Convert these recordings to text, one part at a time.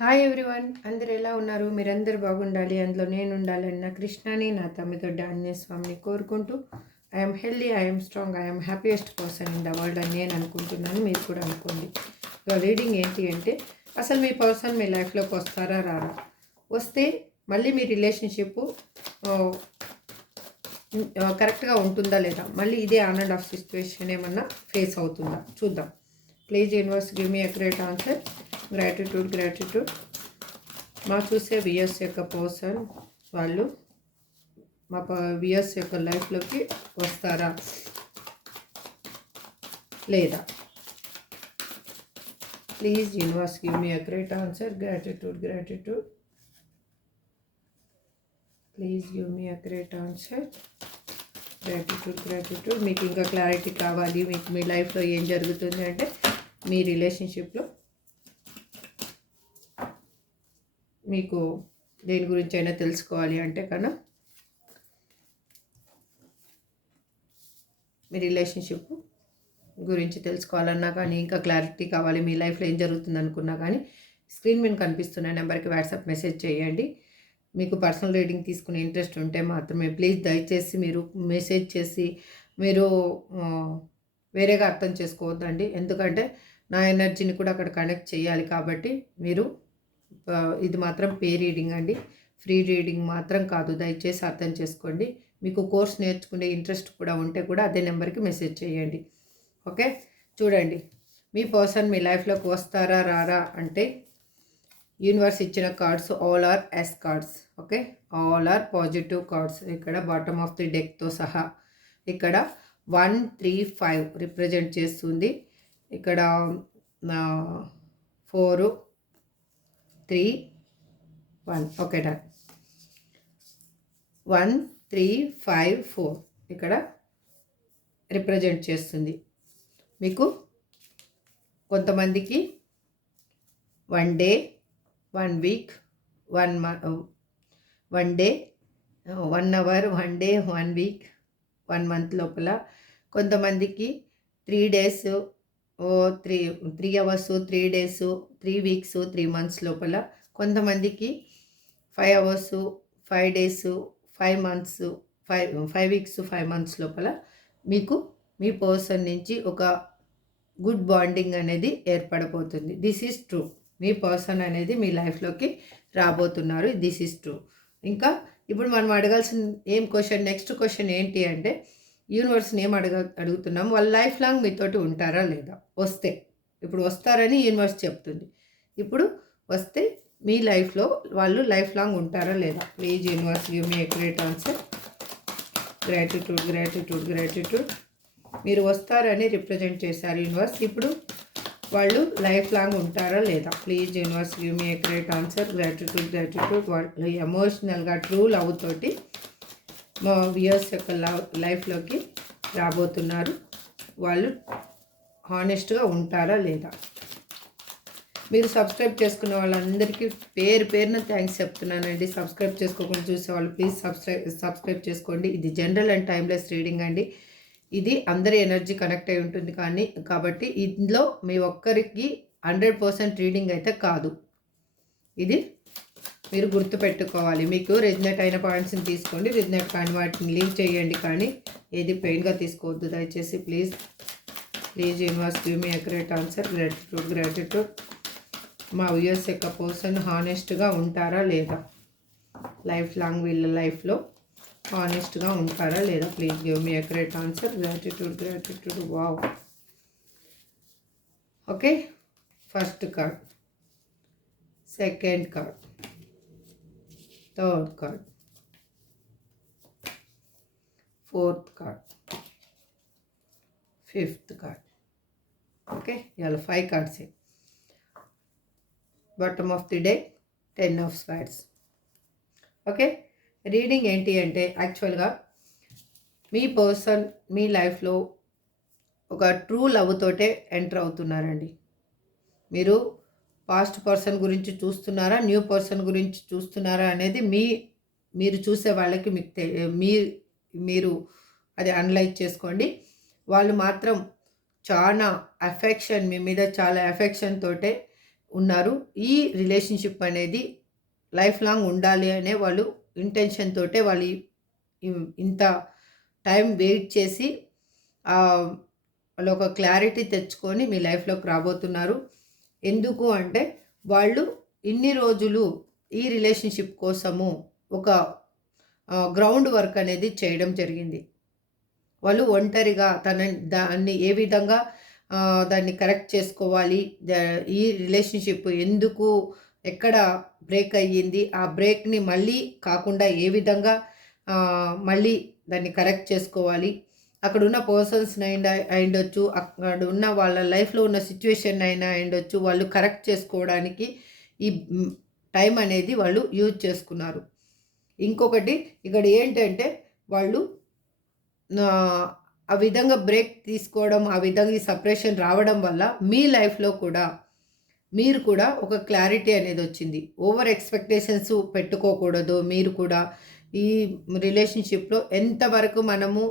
Hi everyone, అందరు ఎలా ఉన్నారు? మీరందరూ బాగుండాలి, అందులో నేను ఉండాలని నా కృష్ణని నా తమ్మిదొడ్డ ఆంజనేయ స్వామిని కోరుకుంటూ I'm healthy, I'm strong, I'm happiest person in the world అని నేను అనుకుంటున్నాను. మీరు కూడా అనుకోండి. ఇక రీడింగ్ ఏంటి అంటే, అసలు మీ పర్సన్ మీ లైఫ్లోకి వస్తారా రారా, వస్తే మళ్ళీ మీ రిలేషన్షిప్ కరెక్ట్గా ఉంటుందా లేదా, మళ్ళీ ఇదే ఆన్ అండ్ ఆఫ్ సిచ్యువేషన్ ఏమన్నా ఫేస్ అవుతుందా చూద్దాం. Please universe give me accurate answer. Gratitude. మా చూసే వియర్స్ యొక్క పర్సన్ వాళ్ళు మా వియర్స్ యొక్క లైఫ్లోకి వస్తారా లేదా? Please universe give me accurate answer. Gratitude. Please give me accurate answer. Gratitude. మీకు ఇంకా క్లారిటీ కావాలి, మీకు మీ లైఫ్లో ఏం జరుగుతుంది అంటే, మీ రిలేషన్షిప్లో మీకు దేని గురించి అయినా తెలుసుకోవాలి అంటే కన్నా, మీ రిలేషన్షిప్ గురించి తెలుసుకోవాలన్నా కానీ, ఇంకా క్లారిటీ కావాలి, మీ లైఫ్లో ఏం జరుగుతుంది అనుకున్నా కానీ, స్క్రీన్ మీద కనిపిస్తున్న నెంబర్కి వాట్సాప్ మెసేజ్ చేయండి. మీకు పర్సనల్ రీడింగ్ తీసుకునే ఇంట్రెస్ట్ ఉంటే మాత్రమే ప్లీజ్ దయచేసి మీరు మెసేజ్ చేసి మీరు వేరేగా అర్థం చేసుకోవద్దండి. ఎందుకంటే నా ఎనర్జీని కూడా అక్కడ కనెక్ట్ చేయాలి. కాబట్టి మీరు ఇది మాత్రం పే రీడింగ్ అండి, ఫ్రీ రీడింగ్ మాత్రం కాదు, దయచేసి అర్థం చేసుకోండి. మీకు కోర్స్ నేర్చుకునే ఇంట్రెస్ట్ కూడా ఉంటే కూడా అదే నెంబర్కి మెసేజ్ చేయండి. ఓకే, చూడండి, మీ పర్సన్ మీ లైఫ్లోకి వస్తారా రారా అంటే, యూనివర్స్ ఇచ్చిన cards all are yes cards. Okay, all are positive cards. ఇక్కడ బాటమ్ ఆఫ్ ది డెక్తో సహా ఇక్కడ 1, 3, 5 రిప్రజెంట్ చేస్తుంది. ఇక్కడ 4, 3, 1. Okay, done. 1, 3, 5, 4 ఇక్కడ రిప్రజెంట్ చేస్తుంది. మీకు కొంతమందికి 1 day, 1 week, 1 day, 1 hour, 1 day, 1 week, 1 month లోపల. కొంతమందికి 3 days, 3 hours, 3 days, 3 weeks, 3 months లోపల. కొంతమందికి 5 hours, 5 days, 5 months, 5 weeks, 5 months లోపల మీకు మీ పర్సన్ నుంచి ఒక గుడ్ బాండింగ్ అనేది ఏర్పడబోతుంది. This is true. మీ పర్సన్ అనేది మీ లైఫ్లోకి రాబోతున్నారు. This is true. ఇంకా ఇప్పుడు మనం అడగాల్సిన నెక్స్ట్ క్వశ్చన్ ఏంటి అంటే, యూనివర్స్ని ఏం అడుగుతున్నాం, వాళ్ళు లైఫ్ లాంగ్ మీతోటి ఉంటారా లేదా? వస్తే, ఇప్పుడు వస్తారని యూనివర్స్ చెప్తుంది. ఇప్పుడు వస్తే మీ లైఫ్లో వాళ్ళు లైఫ్ లాంగ్ ఉంటారా లేదా? Please universe give me accurate answer. Gratitude. మీరు వస్తారని రిప్రజెంట్ చేశారు యూనివర్స్. ఇప్పుడు వాళ్ళు లైఫ్ లాంగ్ ఉంటారా లేదా? Please universe give me accurate answer. Gratitude. వాళ్ళు ఎమోషనల్గా ట్రూ లవ్ తోటి మా వ్యూయర్స్ యొక్క లైఫ్లోకి రాబోతున్నారు. వాళ్ళు హానెస్ట్గా ఉంటారా లేదా? మీరు సబ్స్క్రైబ్ చేసుకున్న వాళ్ళందరికీ పేరున థ్యాంక్స్ చెప్తున్నానండి. సబ్స్క్రైబ్ చేసుకోకుండా చూసేవాళ్ళు ప్లీజ్ సబ్స్క్రైబ్ చేసుకోండి. ఇది జనరల్ అండ్ టైమ్లెస్ రీడింగ్ అండి. ఇది అందరి ఎనర్జీ కనెక్ట్ అయి ఉంటుంది కాబట్టి ఇందులో మీ ఒక్కరికి 100% రీడింగ్ అయితే కాదు. ఇది మీరు గుర్తుపెట్టుకోవాలి. మీకు రెజినేట్ అయిన పాయింట్స్ని తీసుకోండి, రెజినేట్ కాని వాటిని లీవ్ చేయండి, కానీ ఏది పెయిన్గా తీసుకోవద్దు దయచేసి. Please universe give me accurate answer. Gratitude. మా వ్యూయర్స్ యొక్క పర్సన్ హానెస్ట్గా ఉంటారా లేదా? లైఫ్ లాంగ్ వీళ్ళ లైఫ్లో హానెస్ట్గా ఉంటారా లేదా? Please give me accurate answer. Gratitude. Wow. Okay, first card, second card, third card, fourth card, fifth card. Okay, ఇవాళ 5 కార్డ్సే. Bottom of the day 10 of swords. Okay, reading ఏంటి అంటే, యాక్చువల్గా మీ పర్సన్ మీ లైఫ్లో ఒక ట్రూ లవ్ తోటే ఎంటర్ అవుతున్నారండి. మీరు పాస్ట్ పర్సన్ గురించి చూస్తున్నారా, న్యూ పర్సన్ గురించి చూస్తున్నారా అనేది మీరు చూసే వాళ్ళకి మీరు అది అనలైజ్ చేసుకోండి. వాళ్ళు మాత్రం చాలా అఫెక్షన్, మీ మీద చాలా అఫెక్షన్ తోటే ఉన్నారు. ఈ రిలేషన్షిప్ అనేది లైఫ్ లాంగ్ ఉండాలి అనే వాళ్ళు ఇంటెన్షన్ తోటే వాళ్ళు ఇంత టైం వెయిట్ చేసి వాళ్ళు ఒక క్లారిటీ తెచ్చుకొని మీ లైఫ్లోకి రాబోతున్నారు. ఎందుకు అంటే వాళ్ళు ఇన్ని రోజులు ఈ రిలేషన్షిప్ కోసము ఒక గ్రౌండ్ వర్క్ అనేది చేయడం జరిగింది. వాళ్ళు ఒంటరిగా దాన్ని ఏ విధంగా దాన్ని కరెక్ట్ చేసుకోవాలి, ఈ రిలేషన్షిప్ ఎందుకు ఎక్కడ బ్రేక్ అయ్యింది, ఆ బ్రేక్ని మళ్ళీ కాకుండా ఏ విధంగా మళ్ళీ దాన్ని కరెక్ట్ చేసుకోవాలి, అక్కడ ఉన్న పర్సన్స్ని అయిండొచ్చు, అక్కడ ఉన్న వాళ్ళ లైఫ్లో ఉన్న సిచ్యువేషన్ అయినా అయిండొచ్చు, వాళ్ళు కరెక్ట్ చేసుకోవడానికి ఈ టైం అనేది వాళ్ళు యూజ్ చేసుకున్నారు. ఇంకొకటి ఇక్కడ ఏంటంటే వాళ్ళు ఆ విధంగా బ్రేక్ తీసుకోవడం, ఆ విధంగా ఈ సపరేషన్ రావడం వల్ల మీ లైఫ్లో కూడా మీరు కూడా ఒక క్లారిటీ అనేది వచ్చింది. ఓవర్ ఎక్స్పెక్టేషన్స్ పెట్టుకోకూడదు. మీరు కూడా ఈ రిలేషన్షిప్లో ఎంతవరకు మనము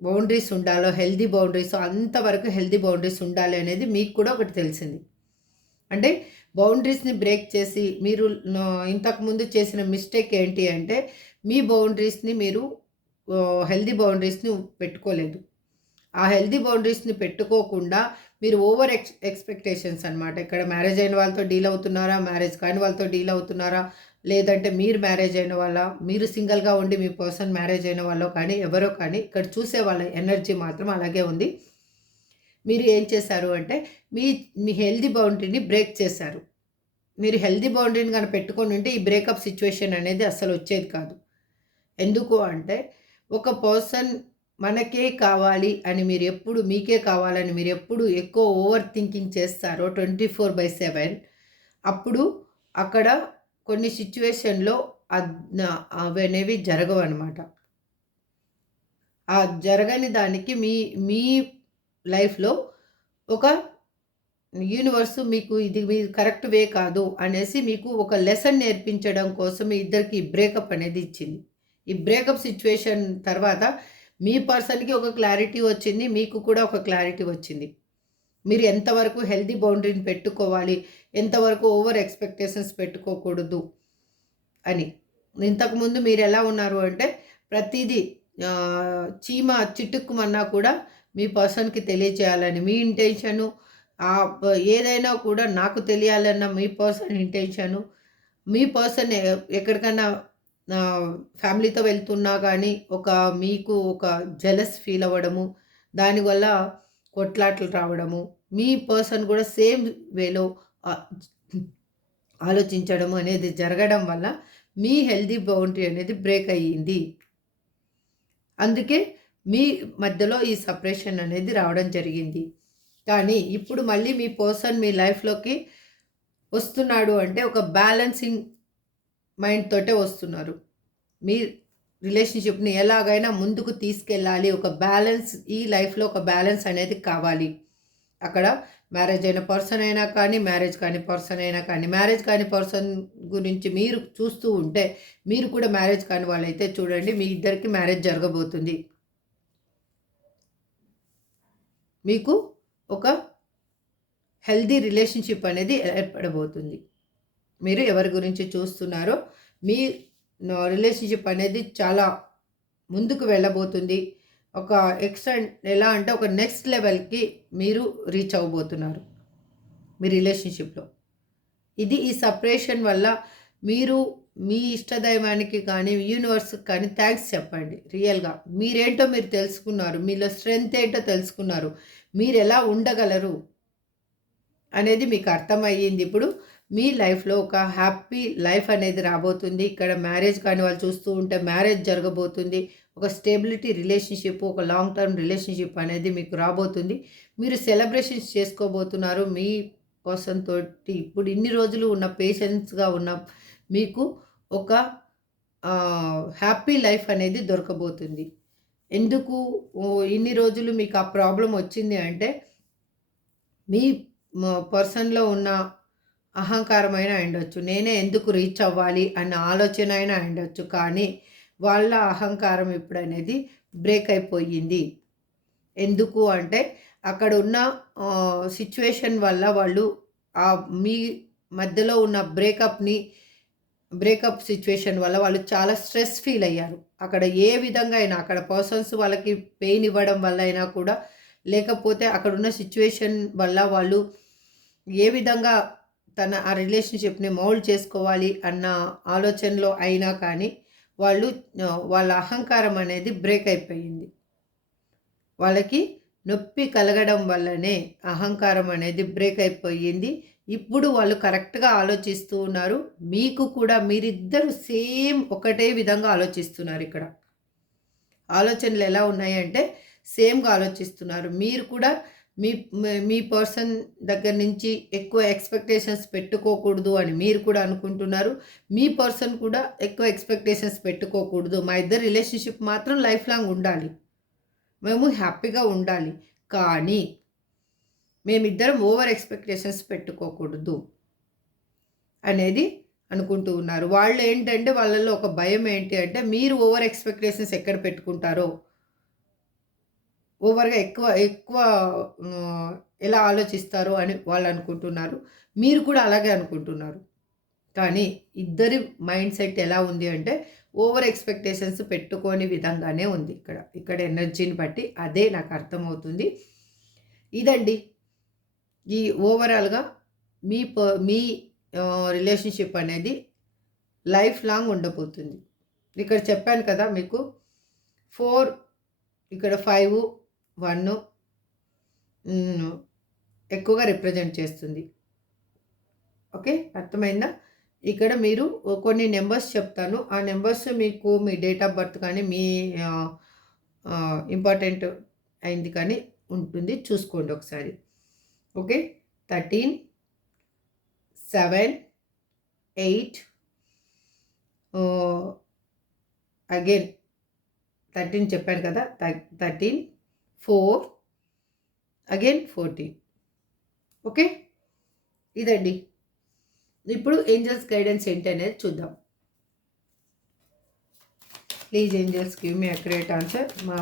బౌండరీస్ ఉండాలో, హెల్దీ బౌండరీస్, అంతవరకు హెల్దీ బౌండరీస్ ఉండాలి అనేది మీకు కూడా ఒకటి తెలిసింది. అంటే బౌండరీస్ని బ్రేక్ చేసి మీరు ఇంతకుముందు చేసిన మిస్టేక్ ఏంటి అంటే మీ బౌండరీస్ని మీరు హెల్దీ బౌండరీస్ని పెట్టుకోలేదు. ఆ హెల్దీ బౌండరీస్ని పెట్టుకోకుండా మీరు ఓవర్ ఎక్స్పెక్టేషన్స్ అనమాట. ఇక్కడ మ్యారేజ్ అయిన వాళ్ళతో డీల్ అవుతున్నారా, మ్యారేజ్ కాని వాళ్ళతో డీల్ అవుతున్నారా, లేదంటే మీరు మ్యారేజ్ అయిన వాళ్ళ, మీరు సింగిల్గా ఉండి మీ పర్సన్ మ్యారేజ్ అయిన వాళ్ళో కానీ ఎవరో కానీ ఇక్కడ చూసే వాళ్ళ ఎనర్జీ మాత్రం అలాగే ఉంది. మీరు ఏం చేశారు అంటే మీ హెల్దీ బౌండరీని బ్రేక్ చేశారు. మీరు హెల్దీ బౌండరీని కనుక పెట్టుకొని ఉంటే ఈ బ్రేకప్ సిచ్యువేషన్ అనేది అస్సలు వచ్చేది కాదు. ఎందుకు అంటే ఒక పర్సన్ మనకే కావాలి అని మీరు ఎప్పుడు, మీకే కావాలని మీరు ఎప్పుడు ఎక్కువ ఓవర్ థింకింగ్ చేస్తారో 24/7 అప్పుడు అక్కడ కొన్ని సిచ్యువేషన్లో అవి అనేవి జరగవు అనమాట. ఆ జరగని దానికి మీ లైఫ్లో ఒక యూనివర్సు మీకు ఇది మీ కరెక్ట్ వే కాదు అనేసి మీకు ఒక లెసన్ నేర్పించడం కోసం మీ ఇద్దరికి బ్రేకప్ అనేది ఇచ్చింది. ఈ బ్రేకప్ సిచ్యువేషన్ తర్వాత మీ పర్సన్కి ఒక క్లారిటీ వచ్చింది, మీకు కూడా ఒక క్లారిటీ వచ్చింది. మీరు ఎంతవరకు హెల్దీ బౌండరీని పెట్టుకోవాలి, ఎంతవరకు ఓవర్ ఎక్స్పెక్టేషన్స్ పెట్టుకోకూడదు అని. ఇంతకుముందు మీరు ఎలా ఉన్నారు అంటే ప్రతిదీ చీమ చిటుక్కుమన్నా కూడా మీ పర్సన్కి తెలియచేయాలని మీ ఇంటెన్షను, ఏదైనా కూడా నాకు తెలియాలన్న మీ పర్సన్ ఇంటెన్షను, మీ పర్సన్ ఎక్కడికైనా ఫ్యామిలీతో వెళ్తున్నా కానీ మీకు ఒక జెలస్ ఫీల్ అవ్వడము, దానివల్ల కొట్లాటలు రావడము, మీ పర్సన్ కూడా సేమ్ వేలో ఆలోచించడం అనేది జరగడం వల్ల మీ హెల్దీ బౌండరీ అనేది బ్రేక్ అయ్యింది. అందుకే మీ మధ్యలో ఈ సపరేషన్ అనేది రావడం జరిగింది. కానీ ఇప్పుడు మళ్ళీ మీ పర్సన్ మీ లైఫ్లోకి వస్తున్నాడు అంటే ఒక బ్యాలెన్సింగ్ మైండ్ తోటే వస్తున్నారు. మీ రిలేషన్షిప్ని ఎలాగైనా ముందుకు తీసుకెళ్ళాలి, ఒక బ్యాలెన్స్, ఈ లైఫ్లో ఒక బ్యాలెన్స్ అనేది కావాలి. అక్కడ మ్యారేజ్ అయిన పర్సన్ అయినా కానీ, మ్యారేజ్ కాని పర్సన్ అయినా కానీ, మ్యారేజ్ కాని పర్సన్ గురించి మీరు చూస్తూ ఉంటే మీరు కూడా మ్యారేజ్ కాని వాళ్ళైతే చూడండి, మీ ఇద్దరికి మ్యారేజ్ జరగబోతుంది. మీకు ఒక హెల్దీ రిలేషన్షిప్ అనేది ఏర్పడబోతుంది. మీరు ఎవరి గురించి చూస్తున్నారో మీ రిలేషన్షిప్ అనేది చాలా ముందుకు వెళ్ళబోతుంది. ఒక ఎక్స్టెండ్ ఎలా అంటే ఒక నెక్స్ట్ లెవెల్కి మీరు రీచ్ అవ్వబోతున్నారు మీ రిలేషన్షిప్లో. ఇది ఈ సపరేషన్ వల్ల మీరు మీ ఇష్టదైవానికి కానీ యూనివర్స్కి కానీ థ్యాంక్స్ చెప్పండి. రియల్గా మీరేంటో మీరు తెలుసుకున్నారు, మీలో స్ట్రెంగ్త్ ఏంటో తెలుసుకున్నారు, మీరు ఎలా ఉండగలరు అనేది మీకు అర్థమయ్యింది. ఇప్పుడు మీ లైఫ్లో ఒక హ్యాపీ లైఫ్ అనేది రాబోతుంది. ఇక్కడ మ్యారేజ్ కాని వాళ్ళు చూస్తూ ఉంటే మ్యారేజ్ జరగబోతుంది. ఒక స్టేబిలిటీ రిలేషన్షిప్, ఒక లాంగ్ టర్మ్ రిలేషన్షిప్ అనేది మీకు రాబోతుంది. మీరు సెలబ్రేషన్స్ చేసుకోబోతున్నారు మీ పర్సన్ తోటి. ఇప్పుడు ఇన్ని రోజులు ఉన్న పేషెన్స్గా ఉన్న మీకు ఒక హ్యాపీ లైఫ్ అనేది దొరకబోతుంది. ఎందుకు ఇన్ని రోజులు మీకు ఆ ప్రాబ్లం వచ్చింది అంటే మీ పర్సన్లో ఉన్న అహంకారమైన అయిండొచ్చు. నేనే ఎందుకు రీచ్ అవ్వాలి అన్న ఆలోచన అయినా అయిండొచ్చు. కానీ వాళ్ళ అహంకారం ఇప్పుడు అనేది బ్రేక్ అయిపోయింది. ఎందుకు అంటే అక్కడ ఉన్న సిచ్యువేషన్ వల్ల వాళ్ళు మీ మధ్యలో ఉన్న బ్రేకప్ సిచ్యువేషన్ వల్ల వాళ్ళు చాలా స్ట్రెస్ ఫీల్ అయ్యారు. అక్కడ ఏ విధంగా అయినా, అక్కడ పర్సన్స్ వాళ్ళకి పెయిన్ ఇవ్వడం వల్ల అయినా కూడా, లేకపోతే అక్కడున్న సిచ్యువేషన్ వల్ల వాళ్ళు ఏ విధంగా ఆ రిలేషన్షిప్ని మౌల్డ్ చేసుకోవాలి అన్న ఆలోచనలో అయినా కానీ వాళ్ళ అహంకారం అనేది బ్రేక్ అయిపోయింది. వాళ్ళకి నొప్పి కలగడం వల్లనే అహంకారం అనేది బ్రేక్ అయిపోయింది. ఇప్పుడు వాళ్ళు కరెక్ట్గా ఆలోచిస్తూ ఉన్నారు. మీకు కూడా మీరిద్దరు సేమ్ ఒకటే విధంగా ఆలోచిస్తున్నారు. ఇక్కడ ఆలోచనలు ఎలా ఉన్నాయంటే సేమ్గా ఆలోచిస్తున్నారు. మీరు కూడా మీ మీ పర్సన్ దగ్గర నుంచి ఎక్కువ ఎక్స్పెక్టేషన్స్ పెట్టుకోకూడదు అని మీరు కూడా అనుకుంటున్నారు. మీ పర్సన్ కూడా ఎక్కువ ఎక్స్పెక్టేషన్స్ పెట్టుకోకూడదు. మా ఇద్దరు రిలేషన్షిప్ మాత్రం లైఫ్ లాంగ్ ఉండాలి, మేము హ్యాపీగా ఉండాలి, కానీ మేమిద్దరం ఓవర్ ఎక్స్పెక్టేషన్స్ పెట్టుకోకూడదు అనేది అనుకుంటూ ఉన్నారు. వాళ్ళు ఏంటంటే వాళ్ళల్లో ఒక భయం ఏంటి అంటే మీరు ఓవర్ ఎక్స్పెక్టేషన్స్ ఎక్కడ పెట్టుకుంటారో, ఓవర్గా ఎక్కువ ఎక్కువ ఎలా ఆలోచిస్తారో అని వాళ్ళు అనుకుంటున్నారు. మీరు కూడా అలాగే అనుకుంటున్నారు. కానీ ఇద్దరి మైండ్ సెట్ ఎలా ఉంది అంటే ఓవర్ ఎక్స్పెక్టేషన్స్ పెట్టుకోని విధంగానే ఉంది. ఇక్కడ ఎనర్జీని బట్టి అదే నాకు అర్థమవుతుంది. ఇదండి ఈ ఓవరాల్గా మీ రిలేషన్షిప్ అనేది లైఫ్ లాంగ్ ఉండబోతుంది. ఇక్కడ చెప్పాను కదా మీకు 4, ఇక్కడ 5, 1 ఎక్కువగా రిప్రజెంట్ చేస్తుంది. ఓకే, అర్థమైందా? ఇక్కడ మీరు కొన్ని నెంబర్స్ చెప్తాను. ఆ నెంబర్స్ మీకు మీ డేట్ ఆఫ్ బర్త్ కానీ మీ ఇంపార్టెంట్ అయింది కానీ ఉంటుంది, చూసుకోండి ఒకసారి. ఓకే, 13, 7, 8, అగైన్ 13 చెప్పాను కదా, 13, 4, అగైన్ 14. ఓకే, ఇదండి. ఇప్పుడు ఏంజల్స్ గైడెన్స్ ఏంటి అనేది చూద్దాం. Please angels give me accurate answer. మా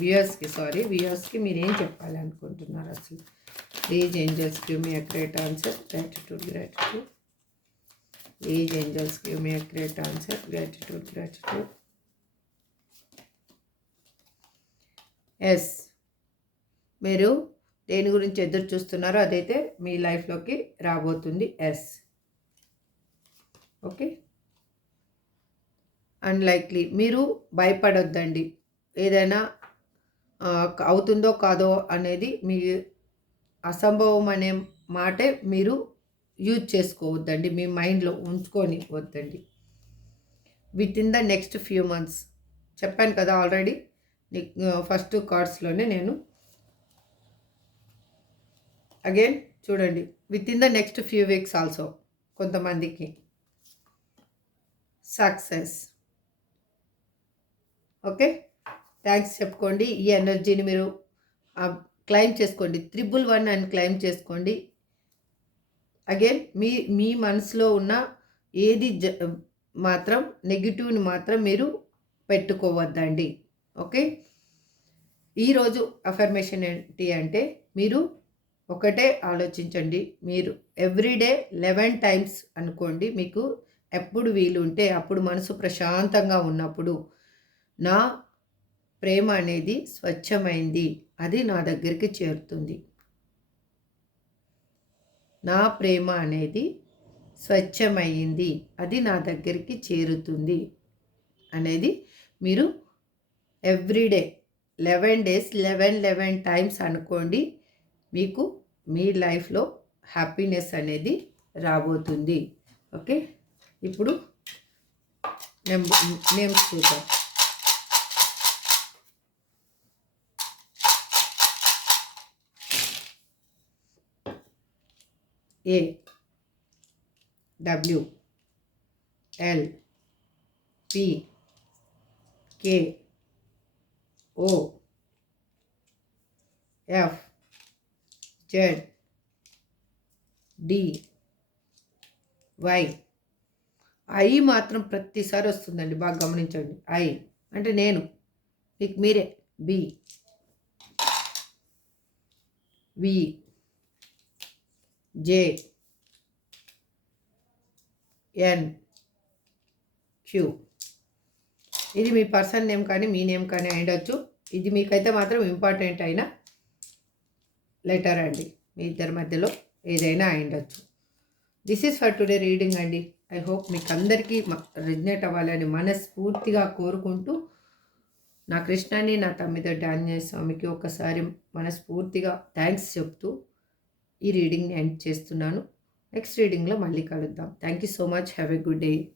వ్యూయర్స్కి మీరేం చెప్పాలనుకుంటున్నారు అసలు? Please angels give me accurate answer. Gratitude. Please angels give me accurate answer. Gratitude. Yes, మీరు దేని గురించి ఎదురు చూస్తున్నారో అదైతే మీ లైఫ్లోకి రాబోతుంది. Yes, okay. అన్లైక్లీ, మీరు భయపడొద్దండి. ఏదైనా అవుతుందో కాదో అనేది మీ అసంభవం అనే మాటే మీరు యూజ్ చేసుకోవద్దండి, మీ మైండ్లో ఉంచుకొని వద్దండి. With in the next few months చెప్పాను కదా ఆల్రెడీ ఫస్ట్ కార్డ్స్లోనే నేను. అగైన్ చూడండి, with in the next few weeks also కొంతమందికి సక్సెస్. ఓకే, థ్యాంక్స్ చెప్పుకోండి. ఈ ఎనర్జీని మీరు క్లైమ్ చేసుకోండి. 111 అని క్లైమ్ చేసుకోండి. అగైన్ మీ మనసులో ఉన్న ఏది మాత్రం నెగిటివ్ని మాత్రం మీరు పెట్టుకోవద్దండి. ఓకే, ఈరోజు అఫర్మేషన్ ఏంటి అంటే మీరు ఒకటే ఆలోచించండి. మీరు ఎవ్రీడే 11 టైమ్స్ అనుకోండి. మీకు ఎప్పుడు వీలు ఉంటే అప్పుడు, మనసు ప్రశాంతంగా ఉన్నప్పుడు, నా ప్రేమ అనేది స్వచ్ఛమైంది, అది నా దగ్గరికి చేరుతుంది. నా ప్రేమ అనేది స్వచ్ఛమైంది, అది నా దగ్గరికి చేరుతుంది అనేది మీరు ఎవ్రీడే 11 డేస్ 11 టైమ్స్ అనుకోండి. మీకు మీ లైఫ్లో హ్యాపీనెస్ అనేది రాబోతుంది. ఓకే, ఇప్పుడు నేమ్స్ చూద్దాం. A, W, L, P, K, O, F, Z, D, Y. I మాత్రం ప్రతిసారి వస్తుందండి, బాగా గమనించండి. ఐ అంటే నేను, మీకు మీరే. బి, వి, జే ఎన్ క్యూ. ఇది మీ పర్సన్ నేమ్ కానీ మీ నేమ్ కానీ అయ్యొచ్చు. ఇది మీకైతే మాత్రం ఇంపార్టెంట్ అయిన లెటర్ అండి. మీ ఇద్దరి మధ్యలో ఏదైనా అయ్యొచ్చు. This is for today reading అండి. ఐ హోప్ మీకు అందరికీ రెజనేట్ అవ్వాలని మనస్ఫూర్తిగా కోరుకుంటూ నా కృష్ణని నా తమ్మిదొడ్డి ఆంజనేయ స్వామికి ఒకసారి మనస్ఫూర్తిగా థ్యాంక్స్ చెప్తూ ఈ రీడింగ్ని ఎండ్ చేస్తున్నాను. నెక్స్ట్ రీడింగ్లో మళ్ళీ కలుద్దాం. Thank you so much. Have a good day.